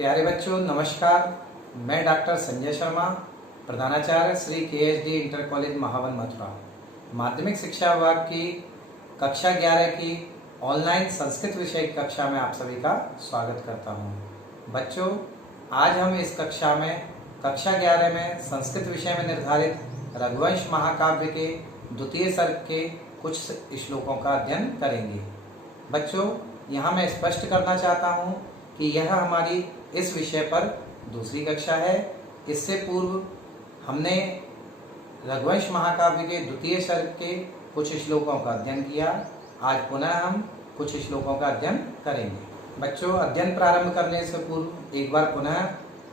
प्यारे बच्चों नमस्कार। मैं डॉक्टर संजय शर्मा, प्रधानाचार्य श्री के.एच.डी. इंटर कॉलेज महावन मथुरा, माध्यमिक शिक्षा विभाग की कक्षा 11 की ऑनलाइन संस्कृत विषय की कक्षा में आप सभी का स्वागत करता हूं। बच्चों, आज हम इस कक्षा में कक्षा 11 में संस्कृत विषय में निर्धारित रघुवंश महाकाव्य के द्वितीय सर्ग के कुछ श्लोकों का अध्ययन करेंगे। बच्चों, यहाँ मैं स्पष्ट करना चाहता हूँ कि यह हमारी इस विषय पर दूसरी कक्षा है। इससे पूर्व हमने रघुवंश महाकाव्य के द्वितीय सर्ग के कुछ श्लोकों का अध्ययन किया। आज पुनः हम कुछ श्लोकों का अध्ययन करेंगे। बच्चों, अध्ययन प्रारंभ करने से पूर्व एक बार पुनः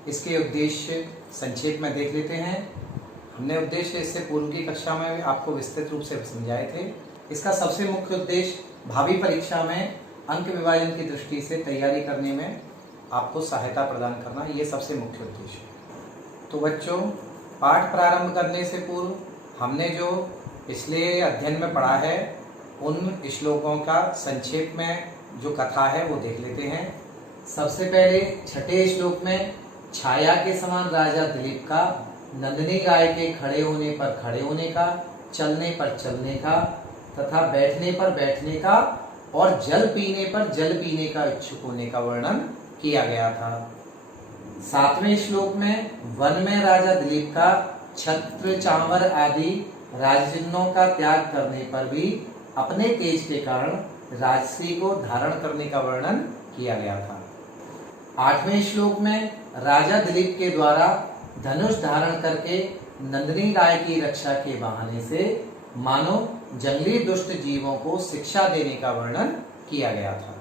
इसके उद्देश्य संक्षेप में देख लेते हैं। हमने उद्देश्य इससे पूर्व की कक्षा में आपको विस्तृत रूप से समझाए थे। इसका सबसे मुख्य उद्देश्य भावी परीक्षा में अंक विभाजन की दृष्टि से तैयारी करने में आपको सहायता प्रदान करना, ये सबसे मुख्य उद्देश्य है। तो बच्चों, पाठ प्रारंभ करने से पूर्व हमने जो पिछले अध्ययन में पढ़ा है उन श्लोकों का संक्षेप में जो कथा है वो देख लेते हैं। सबसे पहले छठे श्लोक में छाया के समान राजा दिलीप का, नंदिनी गाय के खड़े होने पर खड़े होने का, चलने पर चलने का तथा बैठने पर बैठने का और जल पीने पर जल पीने का इच्छुक होने का वर्णन किया गया था। सातवें श्लोक में वन में राजा दिलीप का छत्र चांवर आदि राजचिन्हों का त्याग करने पर भी अपने तेज के कारण राजश्री को धारण करने का वर्णन किया गया था। आठवें श्लोक में राजा दिलीप के द्वारा धनुष धारण करके नंदिनी गाय की रक्षा के बहाने से मानो जंगली दुष्ट जीवों को शिक्षा देने का वर्णन किया गया था।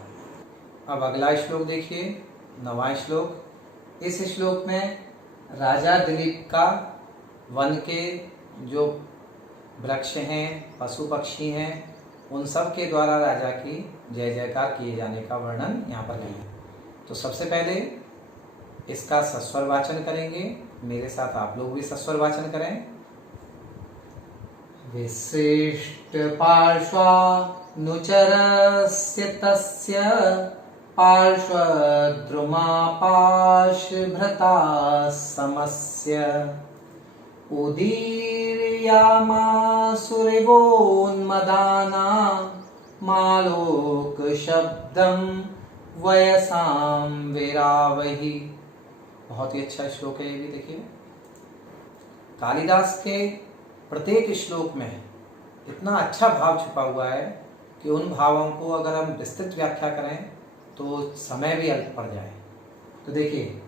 अब अगला श्लोक देखिए, 9वां श्लोक। इस श्लोक में राजा दिलीप का वन के जो वृक्ष हैं, पशु पक्षी हैं, उन सब के द्वारा राजा की जय जयकार किए जाने का वर्णन यहाँ पर है। तो सबसे पहले इसका सस्वर वाचन करेंगे। मेरे साथ आप लोग भी सस्वर वाचन करें। विशिष्ट पार्श्वानुचरस्य तस्य पार्श्वद्रुमापाशभृता समस्य उदीर्यामासुरिवोन्मदाना मालोक शब्दम वयसाम विरावहि। बहुत ही अच्छा श्लोक है ये भी। देखिए, कालिदास के प्रत्येक श्लोक में इतना अच्छा भाव छुपा हुआ है कि उन भावों को अगर हम विस्तृत व्याख्या करें तो समय भी अल्प पड़ जाए। तो देखिए,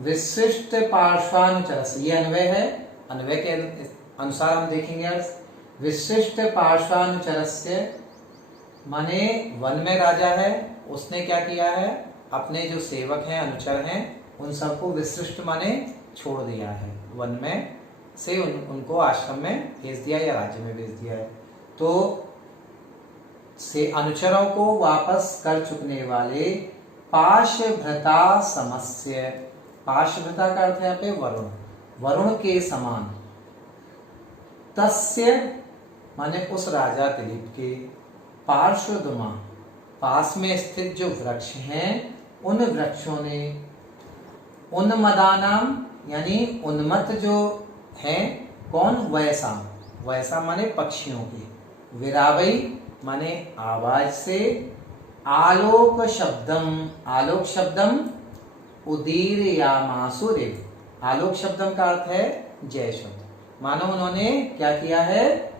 विशिष्ट पार्श्वानुचरस्य, ये अन्वय है। अन्वय के अनुसार हम देखेंगे अर्थ। विशिष्ट पार्श्वानुचरस्य माने वन में राजा है, उसने क्या किया है, अपने जो सेवक हैं, अनुचर हैं, उन सबको विशिष्ट माने छोड़ दिया है। वन में से उनको आश्रम में भेज दिया या राज्य में भेज दिया है। तो से अनुचरों को वापस कर चुकने वाले पाशभृता समस्य, पाशभृता का अर्थ है यहाँ पे वरुण, वरुण के समान। तस्य माने उस राजा दिलीप के, पार्श्वद्रुमा पास में स्थित जो वृक्ष हैं उन वृक्षों ने, उन्मदानाम यानी उन्मत्त जो हैं, कौन, वैसा, वैसा माने पक्षियों के, विरावई माने आवाज से, आलोक शब्दम, आलोक शब्दम उदीरयामासुरिव, आलोक शब्दम का अर्थ है जय शब्द। मानो उन्होंने क्या किया है,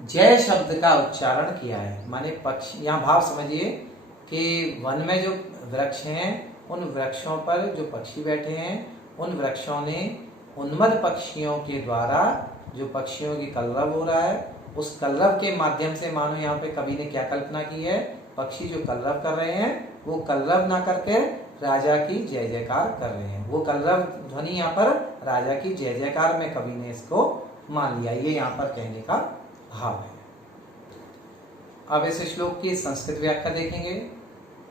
जय शब्द का उच्चारण किया है। माने पक्षी, यहाँ भाव समझिए कि वन में जो वृक्ष हैं उन वृक्षों पर जो पक्षी बैठे हैं उन वृक्षों ने उन्मत्त पक्षियों के द्वारा जो पक्षियों की कलरव हो रहा है उस कलरव के माध्यम से, मानो यहाँ पे कवि ने क्या कल्पना की है, पक्षी जो कलरव कर रहे हैं वो कलरव ना करके राजा की जय जयकार कर रहे हैं। वो कलरव ध्वनि यहाँ पर राजा की जय जयकार में कवि ने इसको मान लिया, ये यहाँ पर कहने का भाव है। अब इस श्लोक की संस्कृत व्याख्या देखेंगे।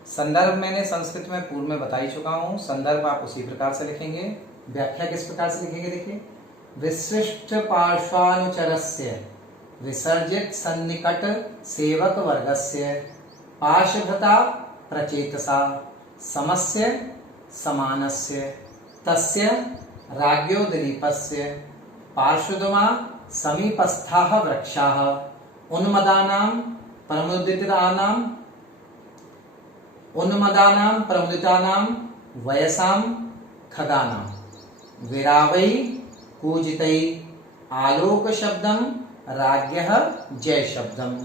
संदर्भ मैंने संस्कृत में पूर्व में बता ही चुका हूँ, संदर्भ आप उसी प्रकार से लिखेंगे। व्याख्या किस प्रकार से लिखेंगे, देखिए, विशिष्ट पार्श्वानुचरस्य विसर्जित सन्निकट सेवक वर्गस्य पाशभृता प्रचेतसा समस्य समानस्य तस्य राज्ञो दिलीपस्य पार्श्वदमा समीपस्थाः वृक्षाः उन्मदानां वयसां खगानां विरावै कूजितै आलोक शब्दं राज्ञः जय शब्दम्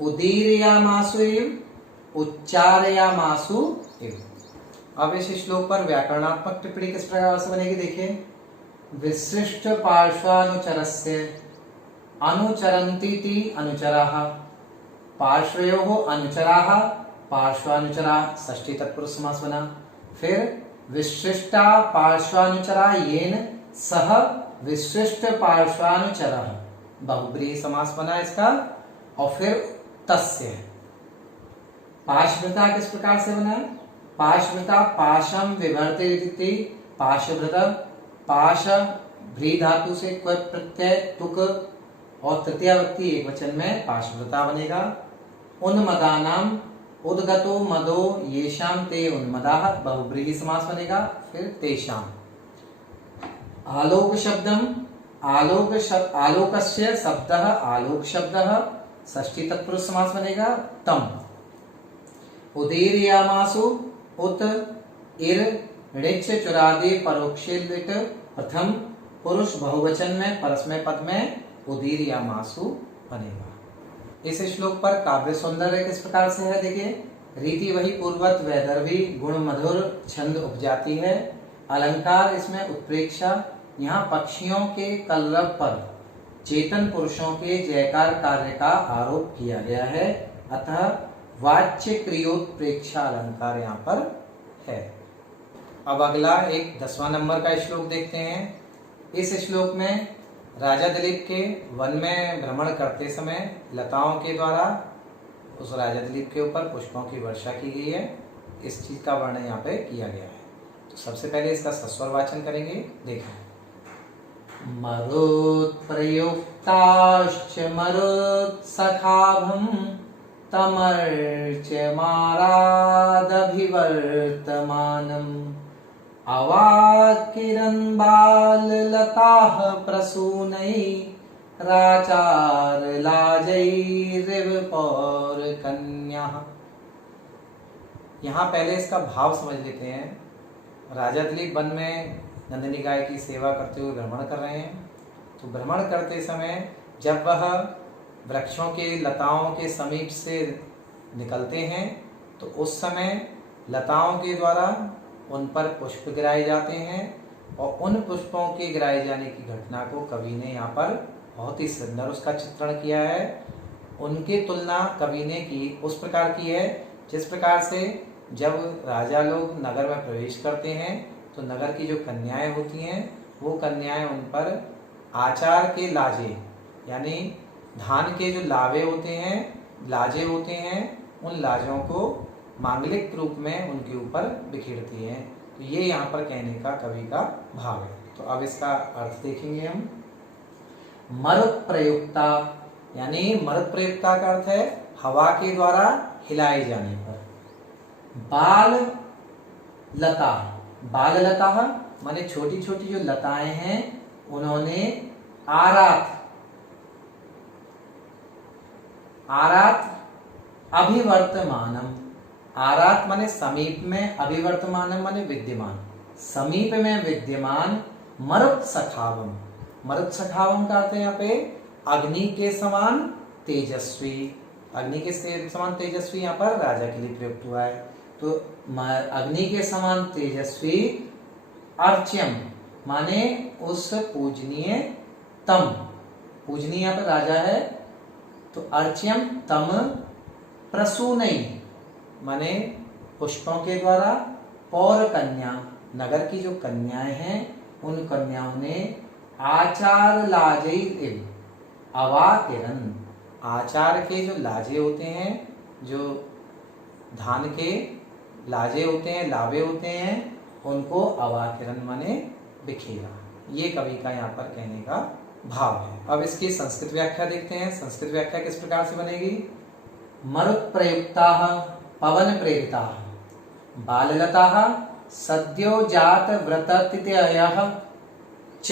उदीरयामासु एव उच्चारयामासु एव। अब इस श्लोक पर व्याकरणात्मक टिप्पणी किस प्रकार से बनेगी देखिए। विशिष्ट पार्श्वानुचरस्य अनुचरन्तीति अनुचराः पार्श्वयोः अनुचराः पार्श्वानुचरा षष्ठी तत्पुरुष समास बना। फिर विशिष्टा पार्श्वानुचरा येन सह विशिष्ट पार्श्वानुचरः बहुब्रीहि समास बना इसका। और फिर तस्य पाशभृता किस प्रकार से बना है। पाशभृता पाशम विभर्ति पाशभृत पाश भ्री धातु से क्व प्रत्यय तुक और तृतीया व्यक्ति एक वचन में पाशभृता बनेगा। उन्मदानाम उद्गतो मदो येषाम ते उन्मदाः बहुब्रीहि समास बनेगा। फिर तेषाम आलोक शब्दम आलोकस्य शब्दः आलोक शब्दः षष्ठी तत्पुरुष समास बनेगा। तम उदीरयामासु उत इर ऋच चुरादे परोक्षे लिट प्रथम पुरुष बहुवचन में परस्मय पद में उदीरयामासु बनेगा। इस श्लोक पर काव्य सौंदर्य किस प्रकार से है देखिए। रीति वही पूर्वत वैदर्भी गुण मधुर छंद उपजाती है। अलंकार इसमें उत्प्रेक्षा। यहाँ पक्षियों के कलरव पर चेतन पुरुषों के जयकार कार्य का आरोप किया गया है। अतः वाच्य क्रियोत्प्रेक्षा अलंकार यहाँ पर है। अब अगला एक 10वां नंबर का श्लोक देखते हैं। इस श्लोक में राजा दिलीप के वन में भ्रमण करते समय लताओं के द्वारा उस राजा दिलीप के ऊपर पुष्पों की वर्षा की गई है। इस चीज का वर्णन यहाँ पे किया गया है। तो सबसे पहले इसका सस्वर वाचन करेंगे। देखो मरुत्प्रयुक्ताश्च मरुत्सखाभं तमर्च्यमारादभिवर्तमानम् अवाकिरन्बाललताः प्रसूनैः राचारलाजैरिव पौरकन्याः। यहाँ पहले इसका भाव समझ लेते हैं। राजा दिलीप वन में नंदिनी गाय की सेवा करते हुए भ्रमण कर रहे हैं। तो भ्रमण करते समय जब वह वृक्षों के लताओं के समीप से निकलते हैं तो उस समय लताओं के द्वारा उन पर पुष्प गिराए जाते हैं और उन पुष्पों के गिराए जाने की घटना को कवि ने यहाँ पर बहुत ही सुंदर उसका चित्रण किया है। उनकी तुलना कवि ने की उस प्रकार की है जिस प्रकार से जब राजा लोग नगर में प्रवेश करते हैं तो नगर की जो कन्याएं होती हैं वो कन्याएं उन पर आचार के लाजे यानी धान के जो लावे होते हैं लाजे होते हैं उन लाजों को मांगलिक रूप में उनके ऊपर बिखेरती हैं। तो ये यहाँ पर कहने का कवि का भाव है। तो अब इसका अर्थ देखेंगे हम। मरुत प्रयुक्ता यानी मरुत प्रयुक्ता का अर्थ है हवा के द्वारा हिलाए जाने पर। बाल लता बाल लता माने छोटी छोटी जो लताएं हैं उन्होंने आरात अभिवर्तमानम आरात माने समीप में अभिवर्तमानम माने विद्यमान समीप में विद्यमान मरुत सखावम का अर्थ है यहाँ पे अग्नि के समान तेजस्वी। अग्नि के समान तेजस्वी यहाँ पर राजा के लिए प्रयुक्त हुआ है। तो अग्नि के समान तेजस्वी अर्च्यम माने उस पूजनीय तम पूजनीय यहाँ पर राजा है तो अर्च्यम तम प्रसूनई माने पुष्पों के द्वारा पौर कन्या नगर की जो कन्याएं हैं उन कन्याओं ने आचार लाजे अवाकिरन आचार के जो लाजे होते हैं जो धान के लाजे होते हैं लावे होते हैं उनको अवाकिरन माने बिखेरा। ये कवि का यहाँ पर कहने का भाव है। अब इसकी संस्कृत व्याख्या देखते हैं। संस्कृत व्याख्या किस प्रकार से बनेगी। मरुत प्रयुक्ता पवन प्रेरिता बाललता सद्योजात व्रततिथयः च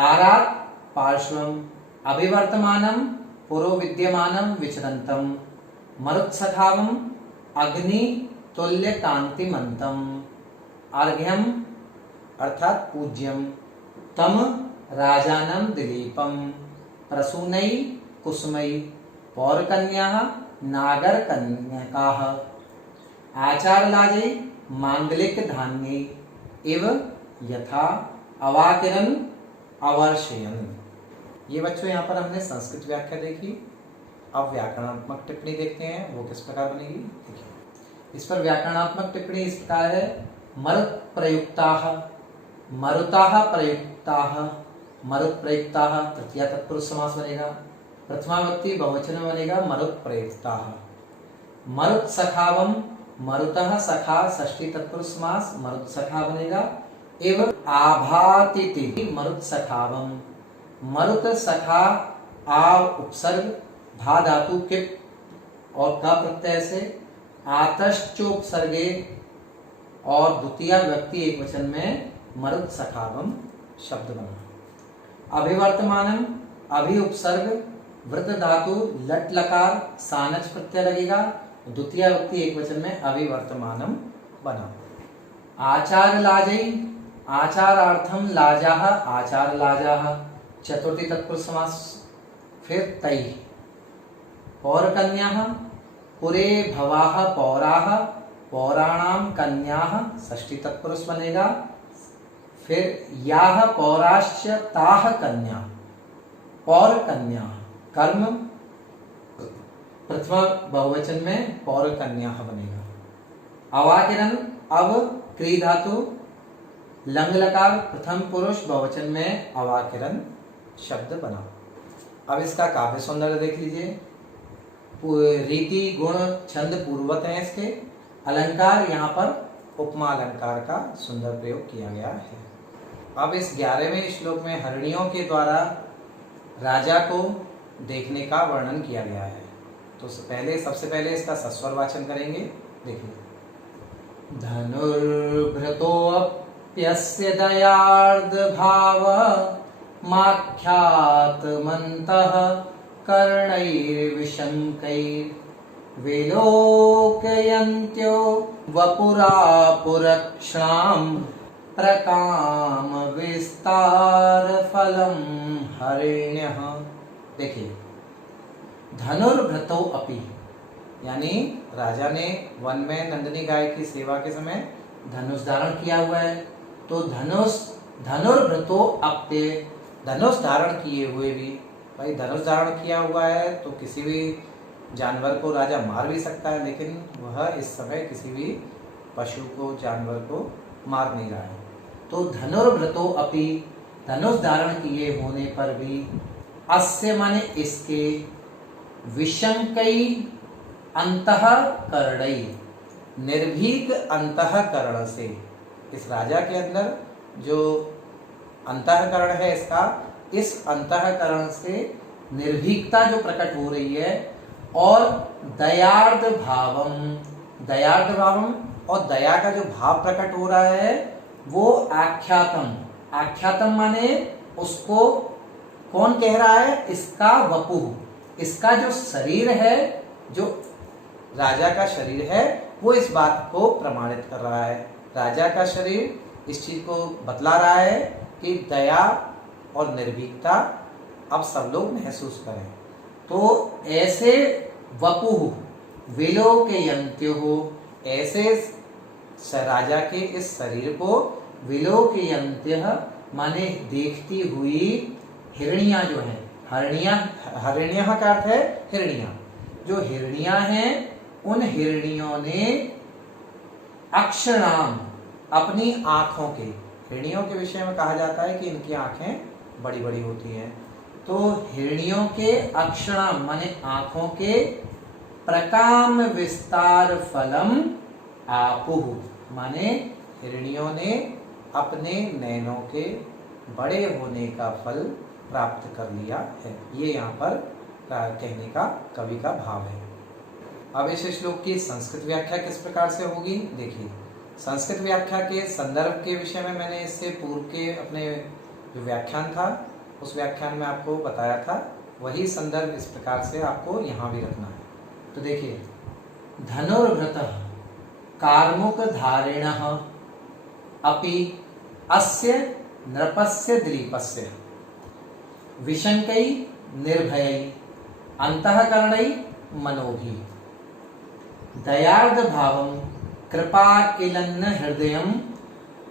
आरात् पार्श्वम् अभिवर्तमानं पुरोविद्यमानं विचरन्तम् मरुत्सखावम् अग्नि तुल्य कांतिमंतम अर्घ्यम अर्थात पूज्यम तम राजानम दिलीपम प्रसूनै कुसुमै पौरकन्या नागर कन्यकाः आचारलाजै मांगलिक धान्ये इव यथा अवाकिरन अवर्षयन। ये बच्चों यहाँ पर हमने संस्कृत व्याख्या देखी। अब व्याकरणात्मक टिप्पणी देखते हैं, वो किस प्रकार बनेगी। देखिए इस पर व्याकरणात्मक टिप्पणी इस प्रकार है। मरुत प्रयुक्ताः, मरुताः प्रयुक्ताः, मरुत प्रयुक्ताः तृतीया तत्पुरुष समास बनेगा। प्रथमा विभक्ति बहुवचन में बनेगा मरुत प्रयुक्ताः। मरुत सखावम, मरुतः सखा षष्ठी तत्पुरुष समास मरुत सखा बनेगा। एवं आभातिति मरुत सखावम, मरुत सखा आव उपसर्ग भा धातु के और का प्रत्यय से आतश्चोपसर्गे और द्वितीय व्यक्ति एक वचन में मरुत सखावम शब्द बना। अभिवर्तमानम अभि उपसर्ग वृत धातु लट लकार सानच प्रत्यय लगेगा। द्वितीय व्यक्ति एक वचन में अभिवर्तमानम बना। आचार लाजै आचारार्थम लाजाः आचार लाजाः चतुर्थी तत्पुरुष समास। फिर तै पौरकन्याः पुरे भवाः पौराः पौराणाम कन्याः षष्ठी तत्पुरुष बनेगा। फिर याः पौराश्च ताः कन्या पौर कन्या कर्म प्रथमा बहुवचन में पौर कन्या बनेगा। अवाकिरन अब क्री धातु लंग लकार प्रथम पुरुष बहुवचन में अवाकिरन शब्द बना। अब इसका काव्य सौंदर्य देख लीजिए। रीति गुण छंद पूर्वत हैं इसके। अलंकार यहाँ पर उपमा अलंकार का सुंदर प्रयोग किया गया है। अब इस 11वें श्लोक में हरिणियों के द्वारा राजा को देखने का वर्णन किया गया है। तो सबसे पहले इसका सस्वर वाचन करेंगे। देखिए धनुर्भृतोऽप्यस्य दयार्द भाव माख्यातमन्तः कर्णैर्विशङ्कैर्विलोकयन्त्यो वपुरापुरक्षाम् प्रकाम विस्तार फलम हरिण्यः। देखिए धनुर्भृतो अपि यानी राजा ने वन में नंदिनी गाय की सेवा के समय धनुष धारण किया हुआ है। तो धनुर्भृतो अप्य धनुष धारण किए हुए भी, भाई धनुष धारण किया हुआ है तो किसी भी जानवर को राजा मार भी सकता है, लेकिन वह इस समय किसी भी पशु को जानवर को मार नहीं रहा है। तो धनुर्भृतो अपि धनुष धारण किए होने पर भी अस्य माने इसके विशंकई अंतःकरणई निर्भीक अंतःकरण से, इस राजा के अंदर जो अंतःकरण है इसका, इस अंतःकरण से निर्भीकता जो प्रकट हो रही है। और दयार्द भावम और दया का जो भाव प्रकट हो रहा है वो आख्यातम माने उसको कौन कह रहा है, इसका वपु, इसका जो शरीर है, जो राजा का शरीर है वो इस बात को प्रमाणित कर रहा है। राजा का शरीर इस चीज को बतला रहा है कि दया और निर्भीकता अब सब लोग महसूस करें। तो ऐसे वपुः विलोकयन्त्युः ऐसे राजा के इस शरीर को विलोकयन्त्यः माने देखती हुई हिरणियां जो हैं, हरिण्यः का अर्थ है हिरणियां, जो हिरणियां हैं उन हिरणियों ने अक्षणाम अपनी आंखों के, हिरणियों के विषय में कहा जाता है कि इनकी आंखें बड़ी बड़ी होती हैं। तो हिरणियों के अक्षणाम माने आंखों के प्रकाम विस्तार फलम आपुः माने हिरणियों ने अपने नैनों के बड़े होने का फल प्राप्त कर लिया है। ये यहाँ पर कहने का कवि का भाव है। अब इस श्लोक की संस्कृत व्याख्या किस प्रकार से होगी देखिए। संस्कृत व्याख्या के संदर्भ के विषय में मैंने इससे पूर्व के अपने जो व्याख्यान था उस व्याख्यान में आपको बताया था, वही संदर्भ इस प्रकार से आपको यहाँ भी रखना है। तो देखिए, धनुर्व्रतः कार्मुकधारिणः अपि अस्य नृपस्य दिलीपस्य विशंकै निर्भयै अंतःकरणै मनोभि दयार्द्रभावं कृपाकिलन्न हृदयम्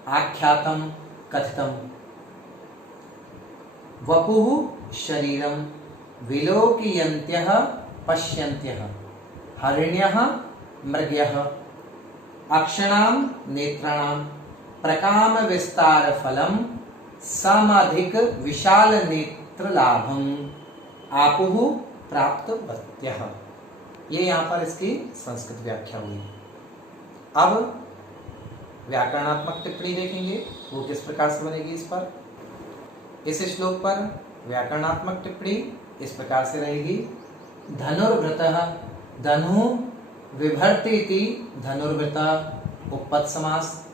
आख्यातं कथितम् वपुः शरीरं विलोकयन्त्यः पश्यन्त्यः हरिण्यः मृग्यः अक्षणां नेत्राणां प्रकाम विस्तार फलम समधिक विशाल नेत्र लाभम आपुः प्राप्त वत्यः। ये यहाँ पर इसकी संस्कृत व्याख्या हुई। अब व्याकरणात्मक टिप्पणी देखेंगे, वो किस प्रकार से बनेगी। इस पर, इस श्लोक पर व्याकरणात्मक टिप्पणी इस प्रकार से रहेगी। धनुर्व्रतः, धनु विभर्ति इति धनुर्व्रतः उपपद समास।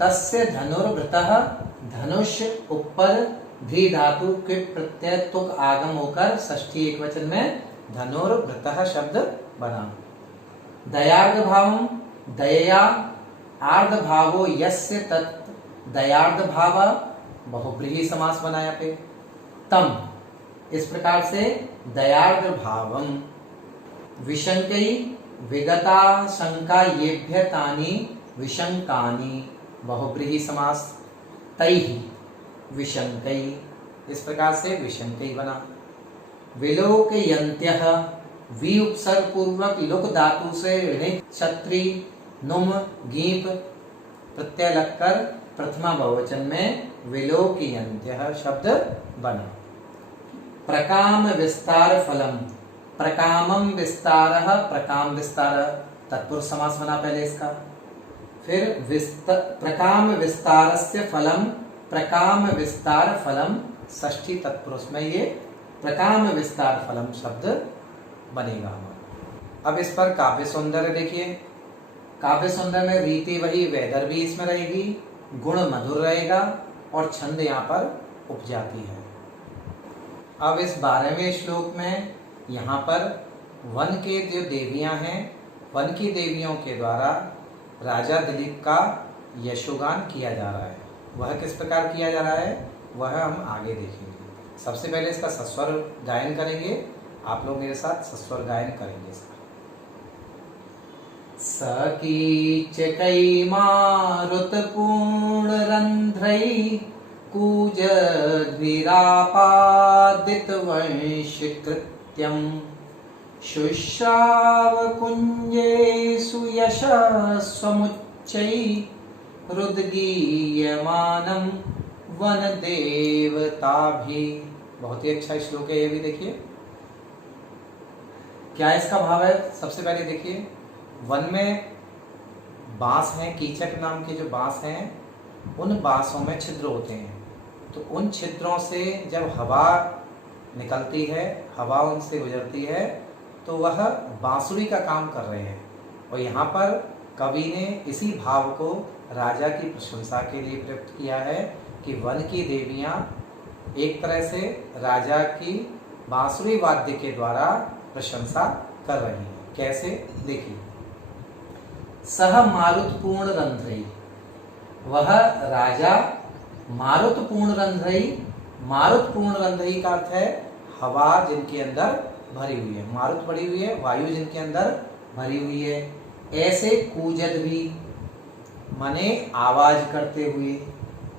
तस्य धनुर्व्रतः, धनुष ऊपर धी धातु के प्रत्यय तुक आगम होकर षष्ठी एकवचन में धनुर्व्रतः शब्द बना। दयार्ध भावम, दया आर्ध भावो यस्य तत् दयार्ध भाव बहुब्रीहि समास बनाया पे तम, इस प्रकार से दयार्ध भावम विशंकै विगता शंका येभ्य तानि विशंकानि बहुब्रीहि समास तैहि विशंकै, इस प्रकार से विशंकै बना। विलोकयन्त्यः, वी उपसर्ग पूर्वक लुक धातु से ऋणित क्षत्री नुम गीप प्रत्यय लगकर प्रथमा बहुवचन में विलोकयन्त्यः शब्द बना। प्रकाम विस्तार फलम, प्रकामम विस्तारः, प्रकाम विस्तार तत्पुरुष समास बना पहले इसका। फिर प्रकाम विस्तारस्य फलम, प्रकाम विस्तार फलम षष्ठी तत्पुरुष में ये प्रकाम विस्तार फलम शब्द बनेगा हमारा। अब इस पर काव्य सौंदर्य देखिए। काव्य सौंदर्य में रीति वही, वेदर भी इसमें रहेगी, गुण मधुर रहेगा और छंद यहाँ पर उपजाती है। अब इस 12वें श्लोक में यहाँ पर वन के जो देवियां हैं, वन की देवियों के द्वारा राजा दिलीप का यशोगान किया जा रहा है। वह किस प्रकार किया जा रहा है वह हम आगे देखेंगे। सबसे पहले इसका सस्वर गायन करेंगे, आप लोग मेरे साथ सस्वर गायन करेंगे इसका। सकीचकै मारुतपूर्णरन्ध्रै कूजद्भिरापादितवंशकृत्यं शुश्रावकुञ्जेषु यशस्वमुच्चैरुद्गीयमानं वनदेवताभिः। बहुत ही अच्छा श्लोक है, ये भी देखिए क्या इसका भाव है। सबसे पहले देखिए, वन में बांस हैं, कीचक नाम के जो बांस हैं, उन बांसों में छिद्र होते हैं। तो उन छिद्रों से जब हवा निकलती है, हवा उनसे गुजरती है, तो वह बांसुरी का काम कर रहे हैं। और यहाँ पर कवि ने इसी भाव को राजा की प्रशंसा के लिए प्रयुक्त किया है कि वन की देवियाँ एक तरह से राजा की बांसुरी वाद्य के द्वारा प्रशंसा कर रही हैं। कैसे देखिए, सह मारुतपूर्ण रंध्रई, वह राजा मारुतपूर्ण रंध्रई, मारुतपूर्ण रंध्रई का अर्थ है हवा जिनके अंदर भरी हुई है, मारुत भरी हुई है, वायु जिनके अंदर भरी हुई है। ऐसे कूजद भी माने आवाज करते हुए,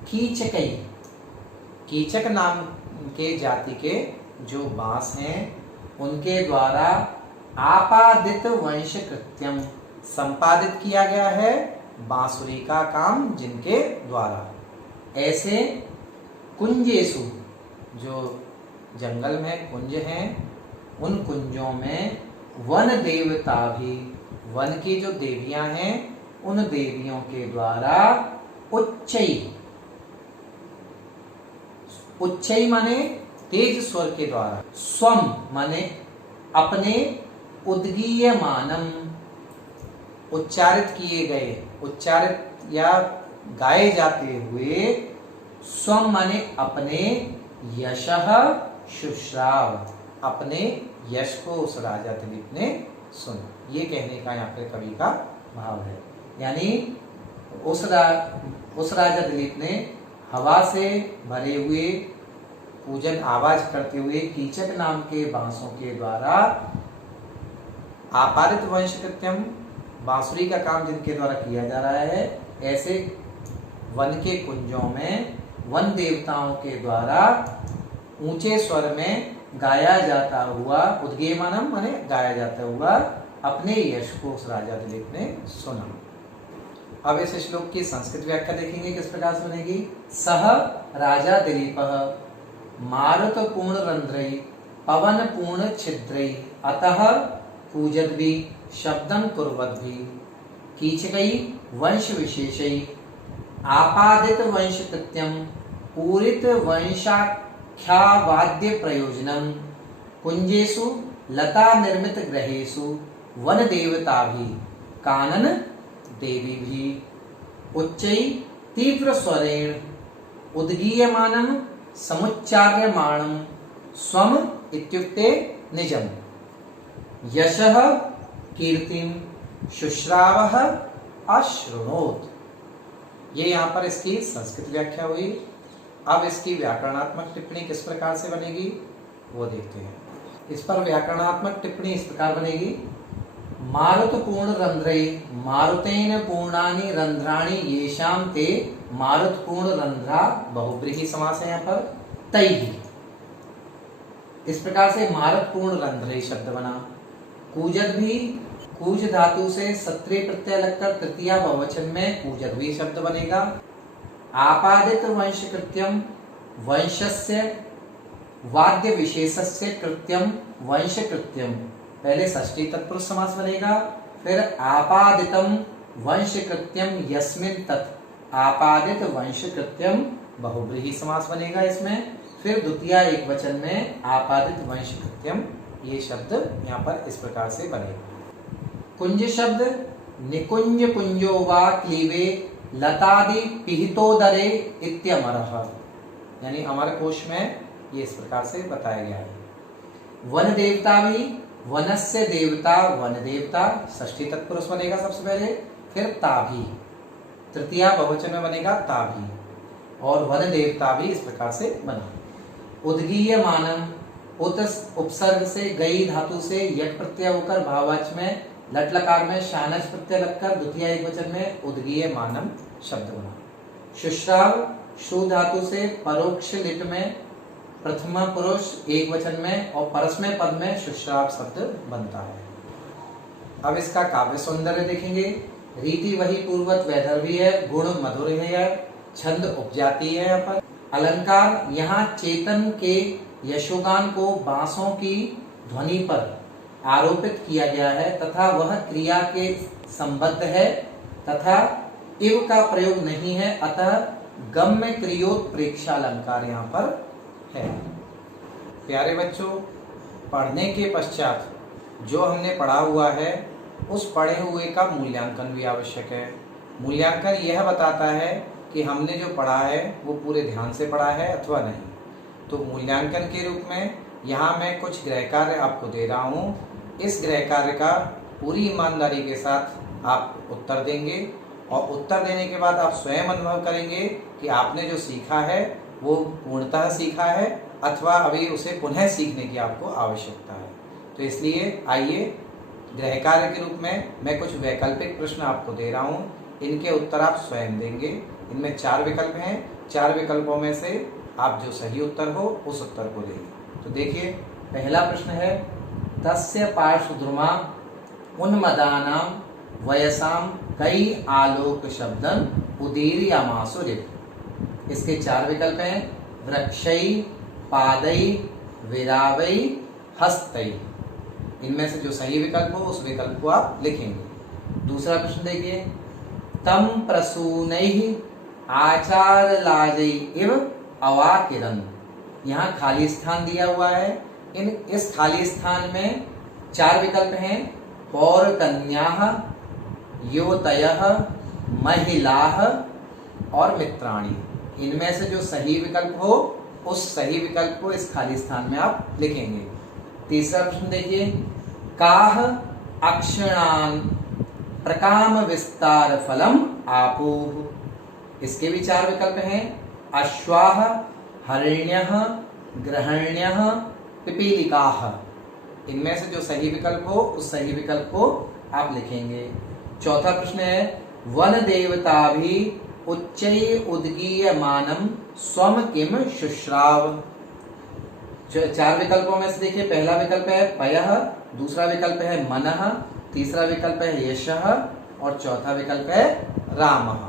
कीचकई, कीचक नाम के जाति के जो बांस हैं उनके द्वारा आपादित वंश कृत्यम, संपादित किया गया है बांसुरी का काम जिनके द्वारा। ऐसे कुंजेसु, जो जंगल में कुंज हैं, उन कुंजों में वन देवता भी, वन की जो देवियां हैं उन देवियों के द्वारा उच्चई, उच्चई माने तेज स्वर के द्वारा, स्वम माने अपने, उद्गीयमानम उच्चारित किए गए, उच्चारित या गाए जाते हुए स्वम माने अपने, यशः शुश्राव अपने यश को उस राजा दिलीप ने सुना। ये कहने का यहाँ पे कवि का भाव है। यानी उस राजा दिलीप ने हवा से भरे हुए पूजन आवाज करते हुए कीचक नाम के बांसों के द्वारा आपादित वंश कृत्यम, बांसुरी का काम जिनके द्वारा किया जा रहा है, ऐसे वन के कुंजों में वन देवताओं के द्वारा ऊंचे स्वर में गाया जाता हुआ, उद्गीयमानम माने गाया जाता हुआ अपने यश को उस राजा दिलीप ने सुना। अब इस श्लोक की संस्कृत व्याख्या देखेंगे किस प्रकार से बनेगी। सह राजा दिलीपः मारुत पूर्ण रंध्रै पवन पूर्ण छिद्रै अतः पूजद्भि शब्दं कुर्वद्भि कीचकै वंश विशेषै आपादित वंश कृत्यं पूरित वंशाख्यावाद्य प्रयोजनम कुंजेषु लता निर्मित ग्रहेषु वन देवताभि कानन देवीभि उच्चै तीव्र स्वरेण उद्गीयमानं समुच्चार्यमाणं स्वम इत्युक्ते निजम यशः कीर्तिं शुश्रावः अशृणोत्। ये यहाँ पर इसकी संस्कृत व्याख्या हुई। अब इसकी व्याकरणात्मक टिप्पणी किस प्रकार से बनेगी वो देखते हैं। इस पर व्याकरणात्मक टिप्पणी इस प्रकार बनेगी। मारुत पूर्ण रंध्रै मारुतेन पूर्णानि रंध्राणि येषां ते मारुत पूर्ण रंध्रा बहुब्रीहि समास है यहाँ पर तैहि। इस प्रकार से मारुत पूर्ण रंध्रै शब्द बना। कूजद भी कूज धातु से सत्रे प्रत्यय लगकर तृतीया बहुवचन में कूजद भी शब्द बनेगा। आपादित वंश कृत्यम वंशस्य वाद्य विशेषस्य कृत्यम वंश कृत्यम, पहले षष्ठी तत्पुरुष समास बनेगा, फिर आपादितम वंश कृत्यम यस्मिन तत् आपादित वंश कृत्यम बहुब्रीहि समास बनेगा इसमें, फिर द्वितीया एक वचन में आपादित वंश कृत्यम। ये शब्द यहाँ पर इस प्रकार से बनेगा। कुंज शब्द निकुंज कुंजो वा क्लीवे लतादि पिहितोदरे इत्यमरः, यानी अमर कोश में ये इस प्रकार से बताया गया है। वन देवता भी वनस्य देवता वन देवता षष्ठी तत्पुरुष बनेगा सबसे पहले, फिर ताभी तृतीया बहुवचन में बनेगा ताभी, और वन देवता भी इस प्रकार से बना। उद्गीयमानम उत उपसर्ग से गई धातु से यट प्रत्यय होकर भाववाचक में लट लकार में शानच प्रत्यय लगकर द्वितीय एक वचन में उद्गीयमानम शब्द बना। शुश्राव शु धातु से परोक्ष लिट में प्रथमा पुरुष एक वचन में और परस्मय पद में शुश्राव शब्द बनता है। अब इसका काव्य सौंदर्य देखेंगे। रीति वही पूर्वत वैदर्भी है, गुण मधुर है, छंद उपजाति है। यहाँ पर अलंकार, यहाँ चेतन के यशोगान को बांसों की ध्वनि पर आरोपित किया गया है तथा वह क्रिया के संबद्ध है तथा इव का प्रयोग नहीं है, अतः गम्य क्रियोत्प्रेक्षा अलंकार यहाँ पर है। प्यारे बच्चों, पढ़ने के पश्चात जो हमने पढ़ा हुआ है उस पढ़े हुए का मूल्यांकन भी आवश्यक है। मूल्यांकन यह बताता है कि हमने जो पढ़ा है वो पूरे ध्यान से पढ़ा है अथवा नहीं। तो मूल्यांकन के रूप में यहाँ मैं कुछ गृह कार्य आपको दे रहा हूँ। इस गृह कार्य का पूरी ईमानदारी के साथ आप उत्तर देंगे और उत्तर देने के बाद आप स्वयं अनुभव करेंगे कि आपने जो सीखा है वो पूर्णतः सीखा है अथवा अभी उसे पुनः सीखने की आपको आवश्यकता है। तो इसलिए आइए गृह कार्य के रूप में मैं कुछ वैकल्पिक प्रश्न आपको दे रहा हूँ, इनके उत्तर आप स्वयं देंगे। इनमें 4 विकल्प हैं, 4 विकल्पों में से आप जो सही उत्तर हो उस उत्तर को देंगे। तो देखिए, पहला प्रश्न है तस्य पार्श्वद्रुमा उन्मदानां वयसां कई आलोक शब्दन उदीर्यमासुरित। इसके 4 विकल्प हैं वृक्षै पादै विरावै हस्तै। इनमें से जो सही विकल्प हो उस विकल्प को आप लिखेंगे। दूसरा प्रश्न देखिए, तम प्रसूनैः आचारलाजै इव अवाकिरन्। यहाँ खाली स्थान दिया हुआ है। इस खाली स्थान में 4 विकल्प हैं पौरकन्याः युवतयः महिलाः और मित्राणि। इनमें से जो सही विकल्प हो उस सही विकल्प को इस खाली स्थान में आप लिखेंगे। तीसरा प्रश्न देखिए, काह अक्षणान प्रकाम विस्तार फलम आपुः। इसके भी चार विकल्प हैं, अश्वाः, हरिण्यः, ग्रहण्यः, पिपीलिकाः। इनमें से जो सही विकल्प हो उस सही विकल्प को आप लिखेंगे। चौथा प्रश्न है, वन देवता भी उच्चै उद्गीयमानम स्वम किम शुश्राव। चार विकल्पों में से देखिए, पहला विकल्प है पयः, दूसरा विकल्प है मनः, तीसरा विकल्प है यशः और चौथा विकल्प है रामः।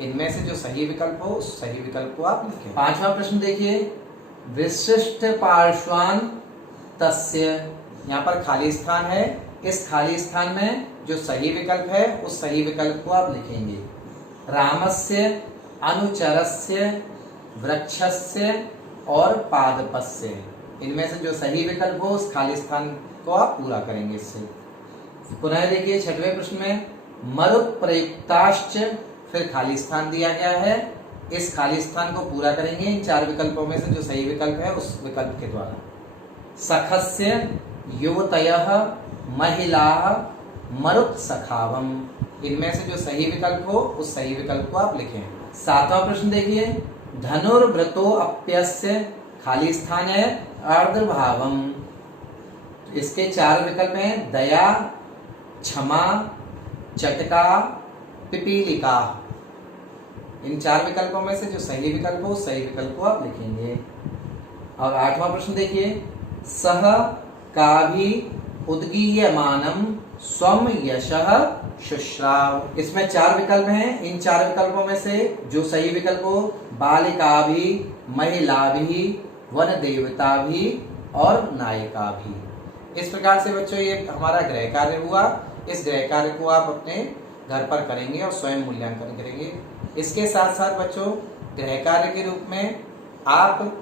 इनमें से जो सही विकल्प हो उस सही विकल्प को आप लिखें। पांचवा प्रश्न देखिए, विशिष्ट पार्श्वान तस्य। यहाँ पर खाली स्थान है, इस खाली स्थान में जो सही विकल्प है उस सही विकल्प को आप लिखेंगे। रामस्य, अनुचरस्य, वृक्षस्य और पादपस्य। इनमें से जो सही विकल्प हो उस खाली स्थान को आप पूरा करेंगे इससे। पुनः देखिए छठवें प्रश्न में, मरुत प्रयुक्ताश्च, फिर खाली स्थान दिया गया है, इस खाली स्थान को पूरा करेंगे इन चार विकल्पों में से जो सही विकल्प है उस विकल्प के द्वारा। सखस्य, युवतयः, महिलाः, मरुत सखावम। इनमें से जो सही विकल्प हो उस सही विकल्प को आप लिखें। सातवां प्रश्न देखिए, धनुर्व्रतो अप्यस्य, खाली स्थान है अर्धभावम। इसके चार विकल्प हैं, दया, क्षमा, चटका, पिपीलिका। इन चार विकल्पों में से जो सही विकल्प हो उस सही विकल्प को आप लिखेंगे। और आठवां प्रश्न देखिए, सह काभि उद्गीयमानम स्वम यशः शुश्राव। इसमें चार विकल्प हैं, इन चार विकल्पों में से जो सही विकल्प हो, बालिका भी, महिला भी, वन देवता भी और नायिका भी। इस प्रकार से बच्चों ये हमारा गृह कार्य हुआ। इस गृह कार्य को आप अपने घर पर करेंगे और स्वयं मूल्यांकन करेंगे। इसके साथ साथ बच्चों गृह कार्य के रूप में आप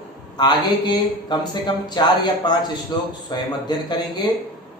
आगे के कम से कम 4 या 5 श्लोक स्वयं अध्ययन करेंगे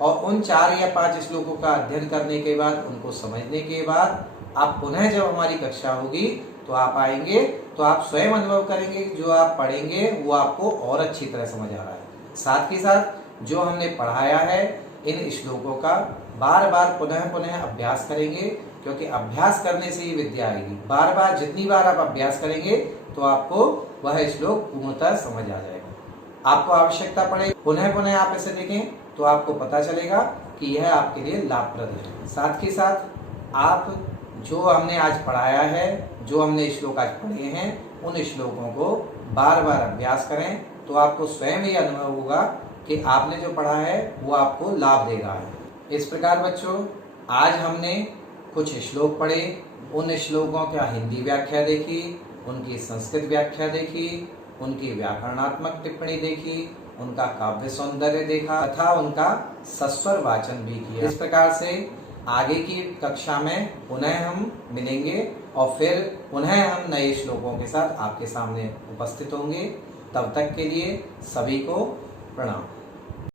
और उन 4 या 5 श्लोकों का अध्ययन करने के बाद, उनको समझने के बाद आप पुनः जब हमारी कक्षा होगी तो आप आएंगे तो आप स्वयं अनुभव करेंगे कि जो आप पढ़ेंगे वो आपको और अच्छी तरह समझ आ रहा है। साथ ही साथ जो हमने पढ़ाया है इन श्लोकों का बार बार पुनः अभ्यास करेंगे, क्योंकि अभ्यास करने से ही विद्या आएगी। बार बार जितनी बार आप अभ्यास करेंगे तो आपको वह श्लोक पूर्णतः समझ आ जाएगा। आपको आवश्यकता पड़े पुनः आप इसे देखें तो आपको पता चलेगा कि यह आपके लिए लाभप्रद है। साथ ही साथ आप जो हमने आज पढ़ाया है, जो हमने श्लोक आज पढ़े हैं, उन श्लोकों को बार बार अभ्यास करें तो आपको स्वयं ही अनुभव होगा कि आपने जो पढ़ा है वो आपको लाभ दे रहा है। इस प्रकार बच्चों आज हमने कुछ श्लोक पढ़े, उन श्लोकों का हिंदी व्याख्या देखी, उनकी संस्कृत व्याख्या देखी, उनकी व्याकरणात्मक टिप्पणी देखी, उनका काव्य सौंदर्य देखा तथा उनका सस्वर वाचन भी किया। इस प्रकार से आगे की कक्षा में पुनः हम मिलेंगे और फिर पुनः हम नए श्लोकों के साथ आपके सामने उपस्थित होंगे। तब तक के लिए सभी को प्रणाम।